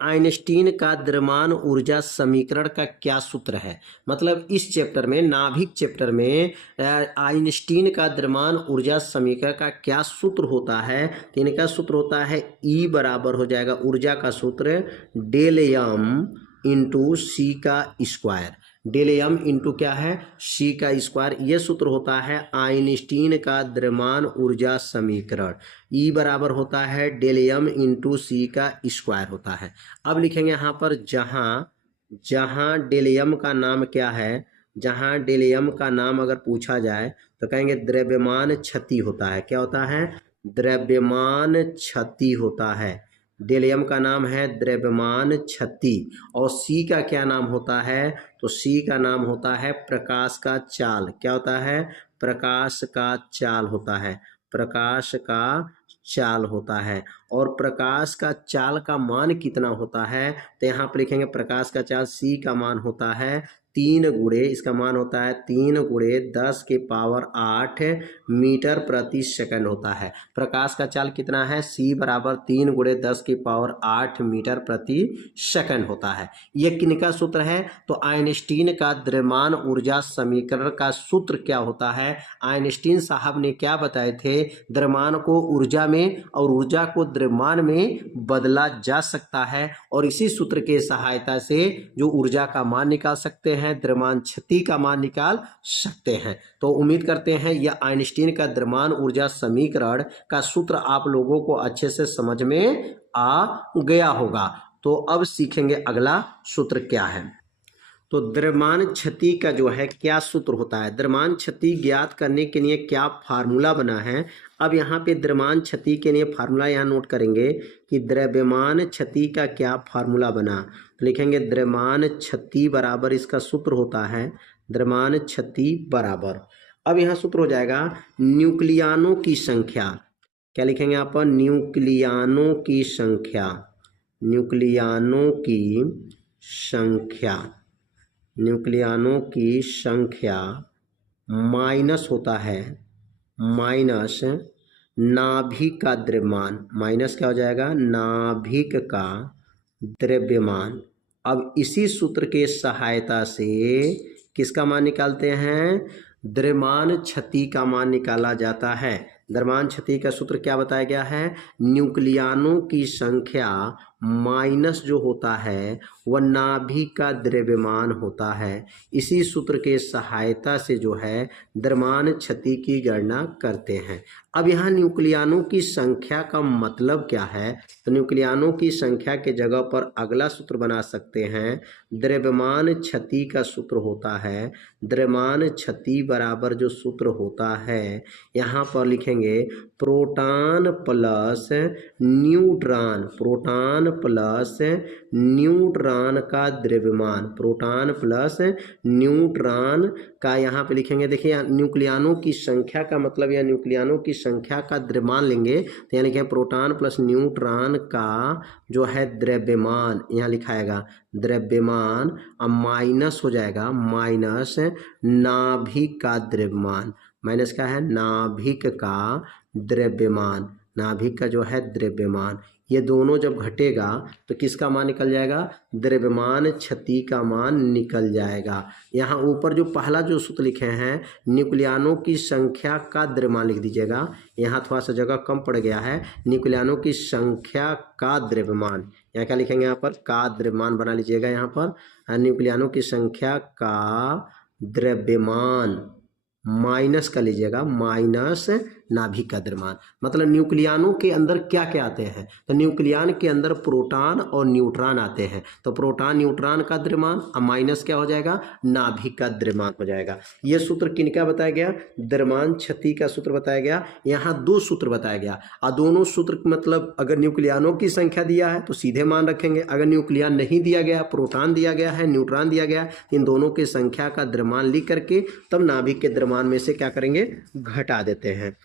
Einstein का द्रव्यमान ऊर्जा समीकरण का क्या सूत्र है। मतलब इस चैप्टर में, नाभिक चैप्टर में आइंस्टीन का द्रव्यमान ऊर्जा समीकरण का क्या सूत्र होता है। तो इनका सूत्र होता है ई बराबर हो जाएगा ऊर्जा का सूत्र डेल एम इंटू सी का स्क्वायर। डेल एम इंटू क्या है, सी का स्क्वायर। ये सूत्र होता है आइंस्टीन का द्रव्यमान ऊर्जा समीकरण। ई बराबर होता है डेल एम इंटू सी का स्क्वायर होता है। अब लिखेंगे यहाँ पर जहाँ डेल एम का नाम क्या है, जहाँ डेल एम का नाम अगर पूछा जाए तो कहेंगे द्रव्यमान क्षति होता है। क्या होता है, द्रव्यमान क्षति होता है। डेल एम का नाम है द्रव्यमान क्षति। और सी का क्या नाम होता है, तो सी का नाम होता है प्रकाश का चाल। क्या होता है, प्रकाश का चाल होता है, प्रकाश का चाल होता है। और प्रकाश का चाल का मान कितना होता है, तो यहाँ पर लिखेंगे प्रकाश का चाल सी का मान होता है 3 गुणे, इसका मान होता है 3 गुणे 10 के पावर 8 मीटर प्रति सेकंड होता है। प्रकाश का चाल कितना है, सी बराबर 3 गुणे 10 की पावर 8 मीटर प्रति सेकंड होता है। ये किनका सूत्र है, तो आइंस्टीन का द्रव्यमान ऊर्जा समीकरण का सूत्र क्या होता है। आइंस्टीन साहब ने क्या बताए थे, द्रव्यमान को ऊर्जा में और ऊर्जा को द्रव्यमान में बदला जा सकता है। और इसी सूत्र के सहायता से जो ऊर्जा का मान निकाल सकते हैं, द्रव्यमान क्षति का मान निकाल सकते हैं। तो उम्मीद करते हैं यह आइंस्टीन का द्रव्यमान ऊर्जा समीकरण का सूत्र आप लोगों को अच्छे से समझ में आ गया होगा। तो अब सीखेंगे अगला सूत्र क्या है। तो द्रव्यमान क्षति का जो है क्या सूत्र होता है, द्रव्यमान क्षति ज्ञात करने के लिए क्या फार्मूला बना है। अब यहाँ पे द्रव्यमान क्षति के लिए फार्मूला यहाँ नोट करेंगे कि द्रव्यमान क्षति का क्या फार्मूला बना। तो लिखेंगे द्रव्यमान क्षति बराबर, इसका सूत्र होता है द्रव्यमान क्षति बराबर। अब यहाँ सूत्र हो जाएगा न्यूक्लियानों की संख्या। क्या लिखेंगे यहाँ पर, न्यूक्लियानों की संख्या, न्यूक्लियानों की संख्या, न्यूक्लियानों की संख्या माइनस होता है, माइनस नाभिक का द्रव्यमान। माइनस क्या हो जाएगा, नाभिक का द्रव्यमान। अब इसी सूत्र के सहायता से किसका मान निकालते हैं, द्रव्यमान क्षति का मान निकाला जाता है। द्रव्यमान क्षति का सूत्र क्या बताया गया है, न्यूक्लियानों की संख्या माइनस जो होता है वह नाभिक का द्रव्यमान होता है। इसी सूत्र के सहायता से जो है द्रव्यमान क्षति की गणना करते हैं। अब यहाँ न्यूक्लियानों की संख्या का मतलब क्या है, तो न्यूक्लियानों की संख्या के जगह पर अगला सूत्र बना सकते हैं। द्रव्यमान क्षति का सूत्र होता है, द्रव्यमान क्षति बराबर जो सूत्र होता है यहाँ पर लिखेंगे proton plus neutron, proton plus neutron का द्रव्यमान, प्रोटॉन प्लस न्यूट्रॉन का यहाँ पे लिखेंगे। देखिए न्यूक्लियानों की संख्या का मतलब या न्यूक्लियानों की संख्या का द्रव्यमान लेंगे तो यहाँ लिखेंगे प्रोटॉन प्लस न्यूट्रॉन का जो है द्रव्यमान, यहाँ लिखाएगा द्रव्यमान। अब माइनस हो जाएगा माइनस नाभिक का द्रव्यमान, माइनस क्या है, नाभिक का द्रव्यमान, नाभिक का जो है द्रव्यमान। ये दोनों जब घटेगा तो किसका मान निकल जाएगा, द्रव्यमान क्षति का मान निकल जाएगा। यहाँ ऊपर जो पहला जो सूत्र लिखे हैं न्यूक्लियानों की संख्या का द्रव्यमान लिख दीजिएगा, यहाँ थोड़ा सा जगह कम पड़ गया है। न्यूक्लियानों की संख्या का द्रव्यमान, यहाँ क्या लिखेंगे, यहाँ पर का द्रव्यमान बना लीजिएगा। यहाँ पर न्यूक्लियानों की संख्या का द्रव्यमान माइनस कर लीजिएगा, माइनस नाभिक का द्रव्यमान। मतलब न्यूक्लियानों के अंदर क्या क्या आते हैं, तो न्यूक्लियान के अंदर प्रोटॉन और न्यूट्रॉन आते हैं। तो प्रोटॉन न्यूट्रॉन का द्रव्यमान और माइनस क्या हो जाएगा, नाभिक का द्रव्यमान हो जाएगा। ये सूत्र किनका बताया गया, द्रव्यमान क्षति का सूत्र बताया गया। यहाँ 2 सूत्र बताया गया और दोनों सूत्र मतलब अगर न्यूक्लियानों की संख्या दिया है तो सीधे मान रखेंगे, अगर न्यूक्लियान नहीं दिया गया, प्रोटॉन दिया गया है, न्यूट्रॉन दिया गया, इन दोनों की संख्या का द्रव्यमान लिख करके तब नाभिक के द्रव्यमान में से क्या करेंगे, घटा देते हैं।